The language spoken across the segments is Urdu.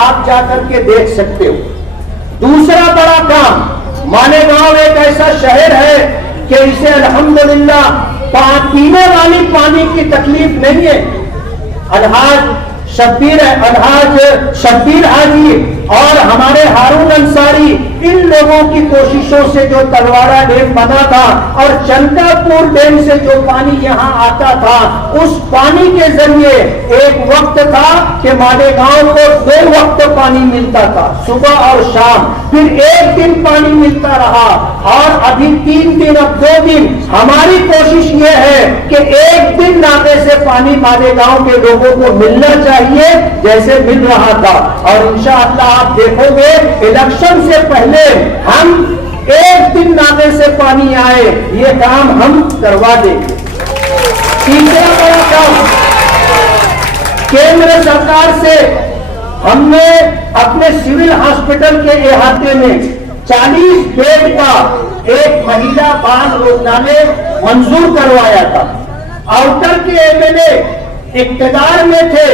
آپ جا کر کے دیکھ سکتے ہو۔ دوسرا بڑا کام، مالیگاؤں ایک ایسا شہر ہے کہ اسے الحمدللہ پینے والی پانی کی تکلیف نہیں ہے۔ الحاج شبیر حاجی اور ہمارے ہارون انصاری، ان لوگوں کی کوششوں سے جو تلوارہ ڈیم بنا تھا اور چنکا پور ڈیم سے جو پانی یہاں آتا تھا، اس پانی کے ذریعے ایک وقت تھا کہ مالیگاؤں کو 2 وقت پانی ملتا تھا، صبح اور شام، پھر 1 دن پانی ملتا رہا، اور ابھی 3 دن، اب 2 دن۔ ہماری کوشش یہ ہے کہ 1 دن ناقے سے پانی مالیگاؤں کے لوگوں کو ملنا چاہیے جیسے مل رہا تھا، اور انشاءاللہ آپ دیکھو گے الیکشن سے پہلے ہم 1 دن ناقے سے پانی آئے، یہ کام ہم کروا دیں گے۔ تیسرا بڑا کام، کیندر سرکار سے ہم نے اپنے سول ہاسپٹل کے احاطے میں 40 بیڈ کا ایک مہیلا بال روزنامے منظور کروایا تھا۔ آؤٹر کے ایم ایل اے اقتدار میں تھے،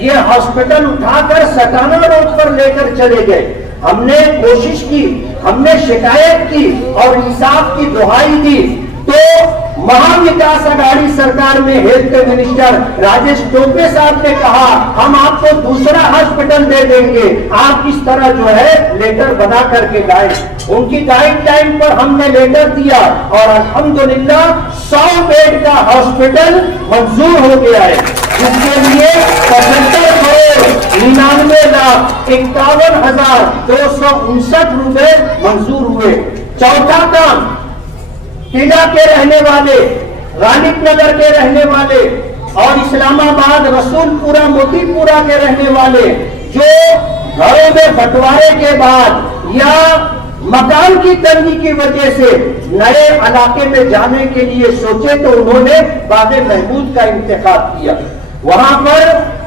یہ ہاسپٹل اٹھا کر سٹانہ روڈ پر لے کر چلے گئے۔ ہم نے کوشش کی، ہم نے شکایت کی اور انصاف کی دہائی دی، تو مہا وکاس اگاڑی سرکار میں ہیلتھ منسٹر راجیش ٹوپے صاحب نے کہا ہم آپ کو دوسرا ہاسپٹل دے دیں گے، آپ اس طرح جو ہے لیٹر بنا کر کے لائیں۔ ان کی گائیڈ لائن پر ہم نے لیٹر دیا اور الحمدللہ 100 بیڈ کا ہاسپٹل منظور ہو گیا ہے، جس کے لیے 75,99,51,259 روپے منظور ہوئے۔ چوتھا کام، قلعہ کے رہنے والے، غالب نگر کے رہنے والے اور اسلام آباد رسول پورہ موتی پورہ کے رہنے والے جو گھروں میں بٹوارے کے بعد یا مکان کی تنگی کی وجہ سے نئے علاقے میں جانے کے لیے سوچے، تو انہوں نے باغ محمود کا انتخاب کیا۔ وہاں پر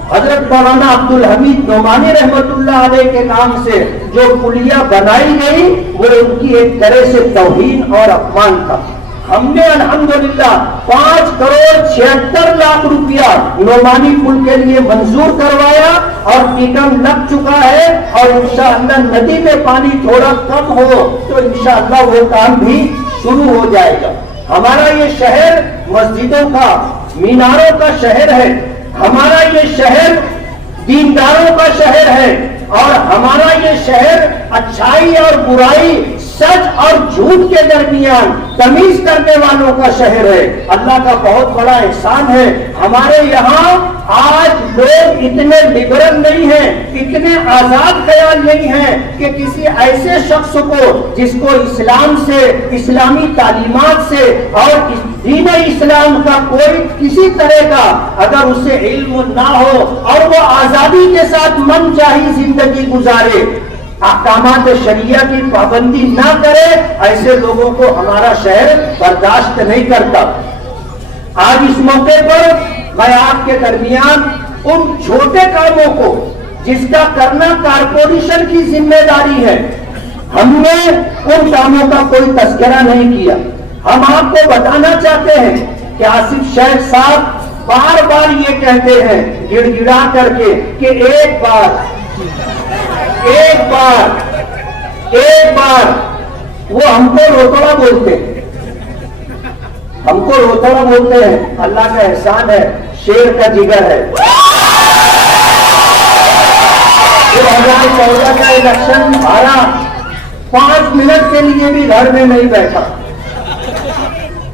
حضرت مولانا عبدالحمید نعمانی رحمت اللہ علیہ کے نام سے جو کلیہ بنائی گئی، وہ ان کی ایک طرح سے توہین اور اپمان تھا۔ ہم نے الحمدللہ 5,76,00,000 روپیہ نعمانی پل کے لیے منظور کروایا اور ٹیکم لگ چکا ہے، اور انشاءاللہ ندی میں پانی تھوڑا کم ہو تو انشاءاللہ وہ کام بھی شروع ہو جائے گا۔ ہمارا یہ شہر مسجدوں کا، میناروں کا شہر ہے، ہمارا یہ شہر دینداروں کا شہر ہے، اور ہمارا یہ شہر اچھائی اور برائی، سچ اور جھوٹ کے درمیان تمیز کرنے والوں کا شہر ہے۔ اللہ کا بہت بڑا احسان ہے، ہمارے یہاں آج لوگ اتنے لبرل نہیں ہیں، اتنے آزاد خیال نہیں ہیں کہ کسی ایسے شخص کو جس کو اسلام سے، اسلامی تعلیمات سے اور دین اسلام کا کوئی کسی طرح کا اگر اسے علم نہ ہو اور وہ آزادی کے ساتھ من چاہی زندگی گزارے، احکامات شریعہ کی پابندی نہ کرے، ایسے لوگوں کو ہمارا شہر برداشت نہیں کرتا۔ آج اس موقع پر میں آپ کے درمیان ان چھوٹے کاموں کو جس کا کرنا کارپوریشن کی ذمہ داری ہے، ہم نے ان کاموں کا کوئی تذکرہ نہیں کیا۔ ہم آپ کو بتانا چاہتے ہیں کہ آصف شیخ صاحب بار بار یہ کہتے ہیں گڑ گڑا کر کے کہ ایک بار وہ ہم کو روتڑا بولتے ہیں، ہم کو روتڑا بولتے ہیں۔ اللہ کا احسان ہے، شیر کا جگر ہے۔ 2014 کا الیکشن ہارا، 5 منٹ کے لیے بھی گھر میں نہیں بیٹھا،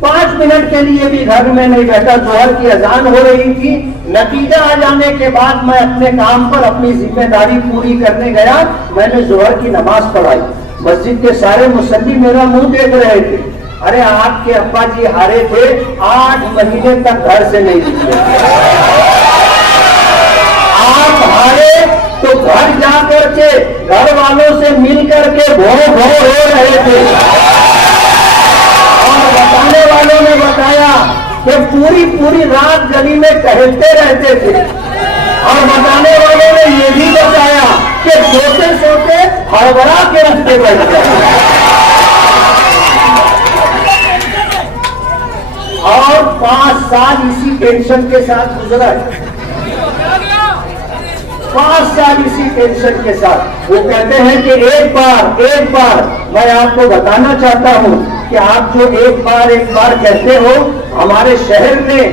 5 منٹ کے لیے بھی گھر میں نہیں بیٹھا۔ ظہر کی اذان ہو رہی تھی، نتیجہ آ جانے کے بعد میں اپنے کام پر اپنی ذمہ داری پوری کرنے گیا، میں نے ظہر کی نماز پڑھائی۔ مسجد کے سارے مصلی میرا منہ دیکھ رہے تھے، ارے آپ کے ابا جی ہارے تھے، 8 مہینے تک گھر سے نہیں نکلے، آپ ہارے تو گھر جا کر کے گھر والوں سے مل کر کے بھو بھو رو رہے تھے، اور بتانے والوں نے بتایا کہ پوری رات گلی میں ٹہلتے رہتے تھے، اور بتانے والوں نے یہ بھی بتایا کہ سوتے سوتے ہڑبڑا کے رستے بیٹھ گئے، اور 5 سال اسی ٹینشن کے ساتھ گزرا۔ 5 سال اسی ٹینشن کے ساتھ۔ وہ کہتے ہیں کہ ایک بار میں آپ کو بتانا چاہتا ہوں کہ آپ جو ایک بار کہتے ہو، ہمارے شہر میں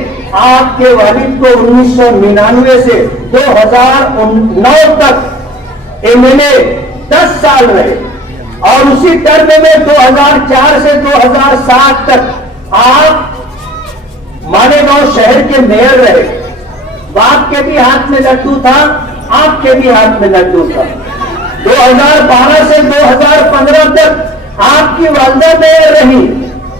آپ کے والد کو 1999 سے 2009 تک MLA 10 سال رہے، اور اسی ٹرم میں 2004 سے 2007 تک آپ مالیگاؤں شہر کے میئر رہے۔ باپ کے بھی ہاتھ میں لڈو تھا، آپ کے بھی ہاتھ میں لڈو تھا۔ 2012 سے 2015 تک آپ کی والدہ میئر رہی،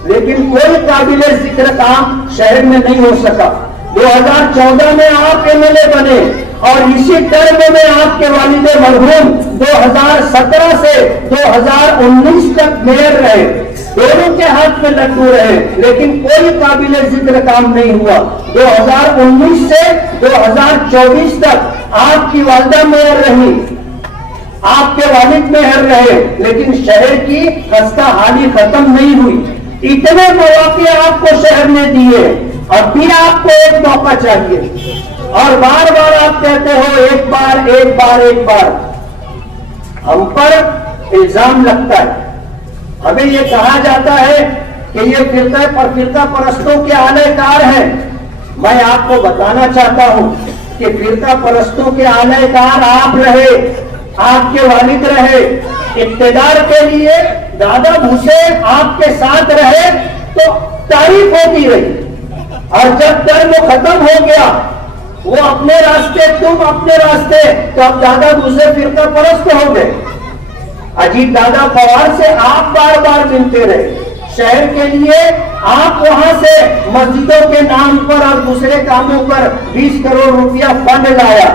لیکن کوئی قابل ذکر کام شہر میں نہیں ہو سکا۔ 2014 میں آپ MLA بنے، اور اسی ٹرم میں آپ کے والد مرحوم 2017 سے 2019 تک میئر رہے۔ دونوں کے ہاتھ میں لڈو رہے، لیکن کوئی قابل ذکر کام نہیں ہوا۔ 2019 سے 2024 تک آپ کی والدہ میئر رہی، آپ کے والد میئر رہے، لیکن شہر کی خستہ حالی ختم نہیں ہوئی۔ اتنے مواقع آپ کو شہر نے دیے، اب بھی آپ کو ایک موقع چاہیے، اور بار بار آپ کہتے ہو ایک بار۔ ہم پر الزام لگتا ہے، ہمیں یہ کہا جاتا ہے کہ یہ فرقہ پرستوں کے اعلی کار ہیں۔ میں آپ کو بتانا چاہتا ہوں کہ فرقہ پرستوں کے اعلی کار آپ رہے، آپ کے والد رہے۔ اقتدار کے لیے دادا بھوسے آپ کے ساتھ رہے تو تعریف ہوتی رہی، اور جب ٹرم ختم ہو گیا، وہ اپنے راستے تم اپنے راستے، تو اب دادا بھوسے فرقہ پرست ہو گئے۔ اجیت دادا پوار سے آپ بار بار ملتے رہے، شہر کے لیے آپ وہاں سے مسجدوں کے نام پر اور دوسرے کاموں پر 20 کروڑ روپیہ فنڈ لایا۔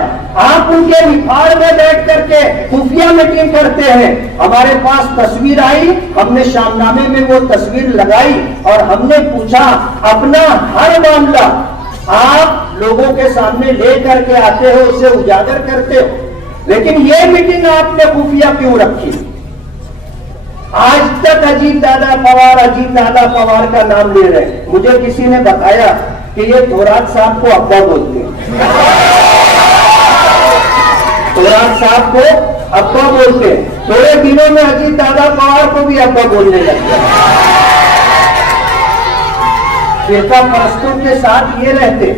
آپ ان کے نفاڑ میں بیٹھ کر کے خفیہ میٹنگ کرتے ہیں۔ ہمارے پاس تصویر آئی، ہم نے شام نامے میں وہ تصویر لگائی، اور ہم نے پوچھا اپنا ہر معاملہ آپ لوگوں کے سامنے لے کر کے آتے ہو، اسے اجاگر کرتے ہو، لیکن یہ میٹنگ آپ نے خفیہ کیوں رکھی؟ آج تک اجیت دادا پوار کا نام لے رہے ہیں۔ مجھے کسی نے بتایا کہ یہ تھورات صاحب کو ابا بولتے ہیں، تھورات صاحب کو ابا بولتے ہیں۔ تھوڑے دنوں میں اجیت دادا پوار کو بھی ابا بولنے لگتے ہیں۔ فرقہ پرستوں کے ساتھ یہ رہتے۔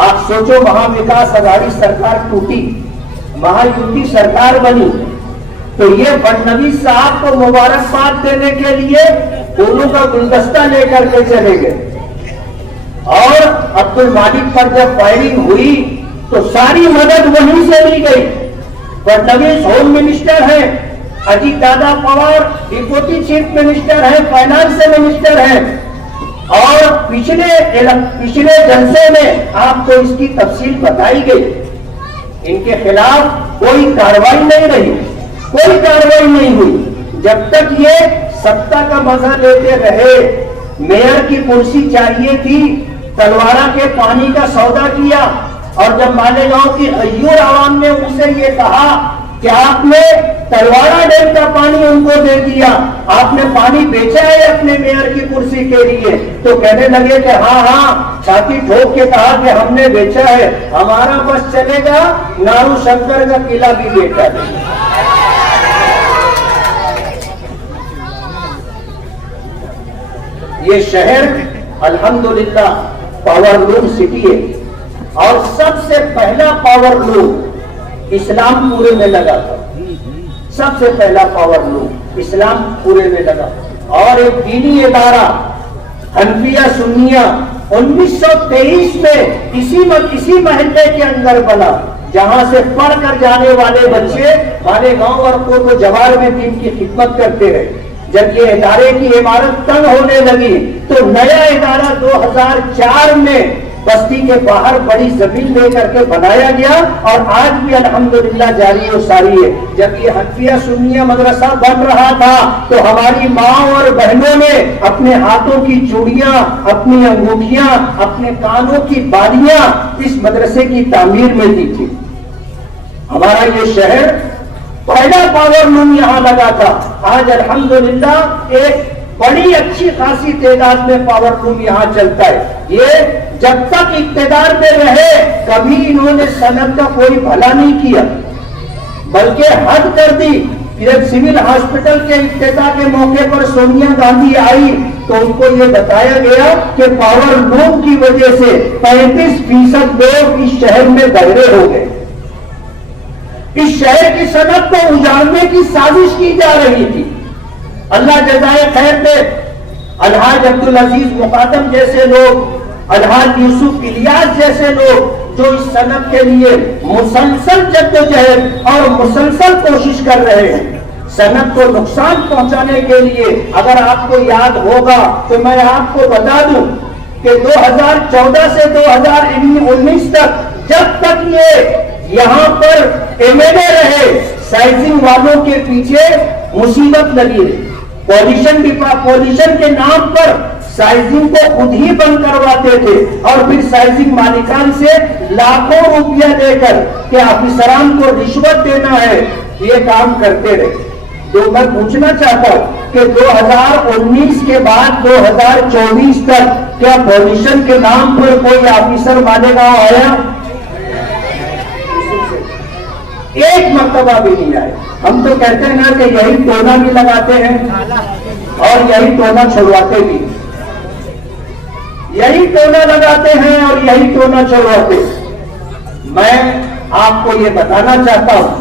آپ سوچو، مہا وکاس اگاڑی سرکار ٹوٹی، مہا یوتی سرکار بنی، تو یہ فڈنویس صاحب کو مبارکباد دینے کے لیے پھولوں کا گلدستہ لے کر کے چلے گئے، اور عبد المالک پر جب فائرنگ ہوئی تو ساری مدد وہیں سے لی گئی۔ فڈنویس ہوم منسٹر ہیں، اجیت دادا پوار ڈپٹی چیف منسٹر ہیں، فائنانس منسٹر ہیں، اور پچھلے جلسے میں آپ کو اس کی تفصیل بتائی گئی۔ ان کے خلاف کوئی کارروائی نہیں رہی، کوئی کارروائی نہیں ہوئی، جب تک یہ ستا کا مزہ لیتے رہے۔ میئر کی کرسی چاہیے تھی، تلوارہ کے پانی کا سودا کیا، اور جب مالیگاؤں کی غیور عوام نے ان سے یہ کہا کہ آپ نے تلوارہ ڈیم کا پانی ان کو دے دیا، آپ نے پانی بیچا ہے اپنے میئر کی کرسی کے لیے، تو کہنے لگے کہ ہاں، چھاتی ٹھوک کے کہا کہ ہم نے بیچا ہے، ہمارا بس چلے گا، نارو شنکر کا قلعہ بھی بیچا ہے۔ یہ شہر الحمدللہ پاور لوم سٹی ہے، اور سب سے پہلا پاور لوم اسلام پورے میں لگا تھا، سب سے پہلا پاور لوم اسلام پورے میں لگا، اور ایک دینی ادارہ حنفیہ سنیہ 1923 میں اسی محلے کے اندر بنا، جہاں سے پڑھ کر جانے والے بچے مالیگاؤں اور کوٹ و جوار میں دین کی خدمت کرتے رہے۔ جب یہ ادارے کی عمارت تنگ ہونے لگی تو نیا ادارہ 2004 میں بستی کے باہر بڑی زمین لے کر کے بنایا گیا، اور آج بھی الحمدللہ جاری و ساری ہے۔ جب یہ حنفیہ سنیہ مدرسہ بن رہا تھا تو ہماری ماں اور بہنوں نے اپنے ہاتھوں کی چوڑیاں، اپنی انگوٹھیاں، اپنے کانوں کی بالیاں اس مدرسے کی تعمیر میں دی تھی۔ ہمارا یہ شہر پہلا پاور لوم یہاں لگا تھا، آج الحمدللہ ایک بڑی اچھی خاصی تعداد میں پاور لوم یہاں چلتا ہے. یہ جب تک اقتدار میں رہے کبھی انہوں نے صنعت کا کوئی بھلا نہیں کیا بلکہ حد کر دی. پھر سول ہاسپٹل کے افتتاح کے موقع پر سونیا گاندھی آئی تو ان کو یہ بتایا گیا کہ پاور لوم کی وجہ سے 35% لوگ اس شہر میں بہرے ہو گئے. اس شہر کی صنعت کو اجاڑنے کی سازش کی جا رہی تھی. اللہ جزائے خیر دے. الحاج عبدالعزیز مقادم جیسے لوگ, الحاج یوسف الیاس جیسے لوگ جو اس صنعت کے لیے مسلسل جدوجہد اور مسلسل کوشش کر رہے ہیں صنعت کو نقصان پہنچانے کے لیے. اگر آپ کو یاد ہوگا تو میں آپ کو بتا دوں کہ 2014 سے 2019 تک جب تک یہ یہاں پر ایم ایل اے رہے سائزنگ والوں کے پیچھے مصیبت لگی رہی. پولیشن کے نام پر سائزنگ کو خود ہی بند کرواتے تھے اور پھر سائزنگ مالکان سے لاکھوں روپیہ دے کر کہ افسران کو رشوت دینا ہے یہ کام کرتے رہے. تو میں پوچھنا چاہتا ہوں کہ 2019 کے بعد 2024 تک کیا پولیشن کے نام پر کوئی آفیسر مالیگاؤں آیا؟ ایک مرتبہ بھی نہیں آئے. ہم تو کہتے ہیں نا کہ یہی ٹونا بھی لگاتے ہیں اور یہی ٹونا چھڑواتے بھی. یہی ٹونا لگاتے ہیں اور یہی ٹونا چھڑواتے. میں آپ کو یہ بتانا چاہتا ہوں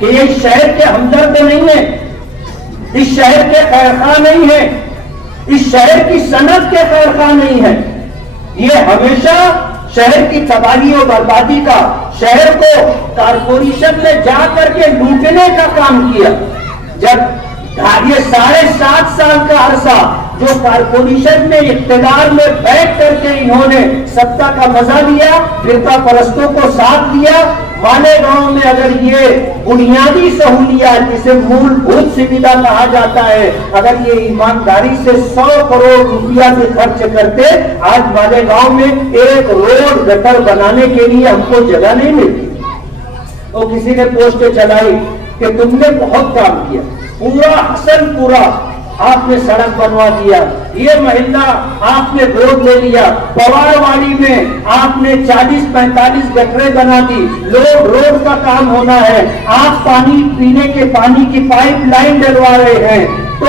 کہ یہ شہر کے ہمدرد نہیں ہیں, اس شہر کے خیرخواہ نہیں ہیں, اس شہر کی صنعت کے خیرخواہ نہیں ہیں. یہ ہمیشہ شہر کی تباہی و بربادی کا, شہر کو کارپوریشن میں جا کر کے لوٹنے کا کام کیا. جب یہ 7.5 سال کا عرصہ جو کارپوریشن میں اقتدار میں بیٹھ کر کے انہوں نے ستا کا مزہ لیا, فرقہ پرستوں کو ساتھ دیا. مالیگاؤں میں اگر یہ بنیادی سہولیات جسے مول بھوت سویدھا کہا جاتا ہے, اگر یہ ایمانداری سے 100 کروڑ روپیہ بھی خرچ کرتے, آج مالیگاؤں میں ایک روڈ گٹر بنانے کے لیے ہم کو جگہ نہیں ملتی. تو کسی نے پوسٹ چلائی کہ تم نے بہت کام کیا, پورا حسن پورا آپ نے سڑک بنوا دیا, یہ محلہ آپ نے گود لے لیا, پوار واڑی میں آپ نے 40-45 گٹریں بنا دی, روڈ کا کام ہونا ہے, آپ پانی پینے کے پانی کی پائپ لائن ڈلوا رہے ہیں. تو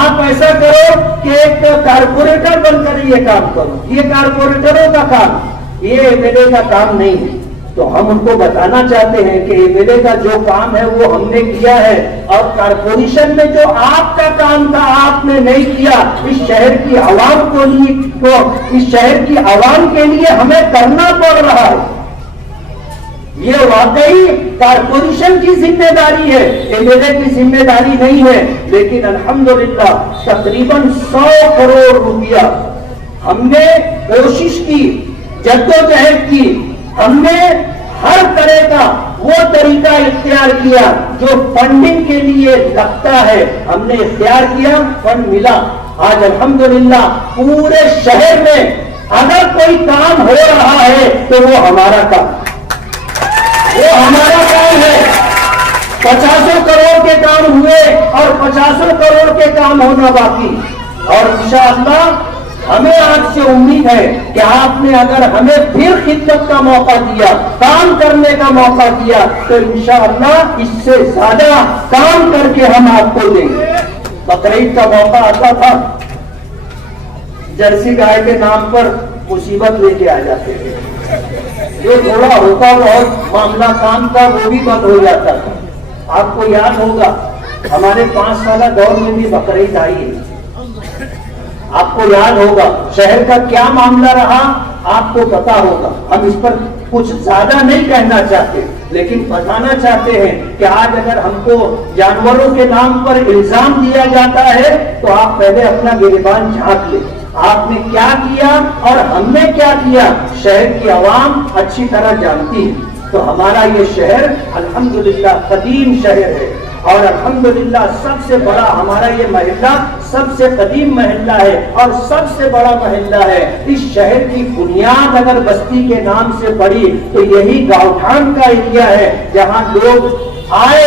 آپ ایسا کرو کہ ایک کارپوریٹر بن کر یہ کام کرو. یہ کارپوریٹروں کا کام, یہ ایم ایل اے کا کام نہیں ہے. تو ہم ان کو بتانا چاہتے ہیں کہ ایم ایل اے کا جو کام ہے وہ ہم نے کیا ہے, اور کارپوریشن میں جو آپ کا کام تھا آپ نے نہیں کیا. اس شہر کی عوام اس شہر کی عوام کے لیے ہمیں کرنا پڑ رہا ہے. یہ واقعی کارپوریشن کی ذمہ داری ہے, ایم ایل اے کی ذمہ داری نہیں ہے. لیکن الحمدللہ تقریباً 100 کروڑ روپیہ ہم نے کوشش کی, جدوجہد کی, ہم نے ہر طرح کا وہ طریقہ اختیار کیا جو فنڈنگ کے لیے لگتا ہے, ہم نے اختیار کیا, فنڈ ملا. آج الحمدللہ پورے شہر میں اگر کوئی کام ہو رہا ہے تو وہ ہمارا کام ہے. 50 کروڑ کے کام ہوئے اور 50 کروڑ کے کام ہونا باقی. اور انشاءاللہ ہمیں آج سے امید ہے کہ آپ نے اگر ہمیں پھر خدمت کا موقع دیا, کام کرنے کا موقع دیا, تو انشاءاللہ اس سے زیادہ کام کر کے ہم آپ کو دیں گے. بقرعید کا موقع آتا تھا, جرسی گائے کے نام پر مصیبت لے کے آ جاتے تھے. جو تھوڑا ہوتا بہت معاملہ کام کا وہ بھی بند ہو جاتا تھا. آپ کو یاد ہوگا ہمارے 5 سالہ دور میں بھی بقرعید آئی ہے. آپ کو یاد ہوگا شہر کا کیا معاملہ رہا, آپ کو پتا ہوگا. ہم اس پر کچھ زیادہ نہیں کہنا چاہتے, لیکن بتانا چاہتے ہیں کہ آج اگر ہم کو جانوروں کے نام پر الزام دیا جاتا ہے تو آپ پہلے اپنا گریبان جھانک لیں. آپ نے کیا کیا اور ہم نے کیا کیا, شہر کی عوام اچھی طرح جانتی ہے. تو ہمارا یہ شہر الحمدللہ قدیم شہر ہے, اور الحمدللہ سب سے بڑا ہمارا یہ محلہ سب سے قدیم محلہ ہے اور سب سے بڑا محلہ ہے. اس شہر کی بنیاد اگر بستی کے نام سے پڑی تو یہی گاؤں ٹھان کا ایریا ہے جہاں لوگ آئے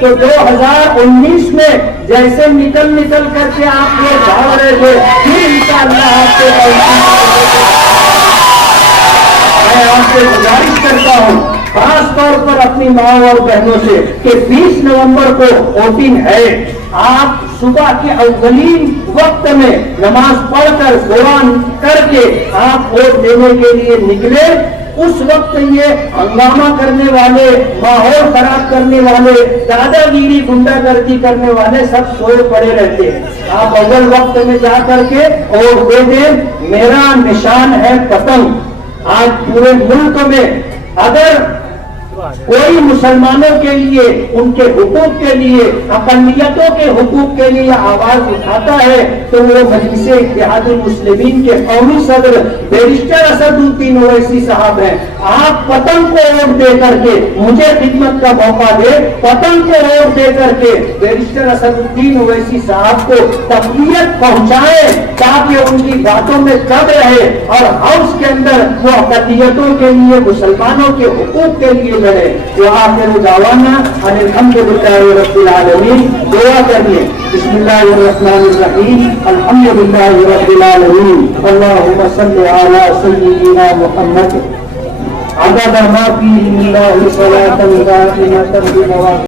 تو 2019 میں جیسے نکل کر کے آپ یہ بھاگ رہے تھے، پھر انشاءاللہ آپ سے میں آپ سے گزارش کرتا ہوں، خاص طور پر اپنی ماں اور بہنوں سے، کہ 20 نومبر کو ووٹنگ ہے۔ آپ صبح کے اولین وقت میں نماز پڑھ کر قرآن کر کے آپ ووٹ دینے کے لیے نکلے۔ اس وقت یہ ہنگامہ کرنے والے، ماحول خراب کرنے والے، دادا گیری گنڈا گردی کرنے والے سب سوئے پڑے رہتے ہیں۔ آپ اول وقت میں جا کر کے ووٹ دے دیں۔ میرا نشان ہے پتنگ۔ آج پورے ملک میں اگر کوئی مسلمانوں کے لیے، ان کے حقوق کے لیے، اقلیتوں کے حقوق کے لیے آواز اٹھاتا ہے تو وہ مجلس اتحاد المسلمین کے قومی صدر بیرسٹر اسد الدین اویسی صاحب ہیں۔ آپ پتنگ کو ووٹ دے کر کے مجھے خدمت کا موقع دے، پتنگ کو ووٹ دے کر کے بیرسٹر اسد الدین اویسی صاحب کو تقویت پہنچائیں تاکہ ان کی باتوں میں دم رہے اور ہاؤس کے اندر وہ اقلیتوں کے لیے، مسلمانوں کے حقوق کے لیے لڑے۔ وآخر دعوانا ان الحمدللہ رب العالمین۔ دعا کریے۔ بسم اللہ الرحمن الرحیم، الحمدللہ رب العالمین، اللہم صل علی سیدنا محمد عدد ما فیہ اللہ صلاة دائمۃ بمواقع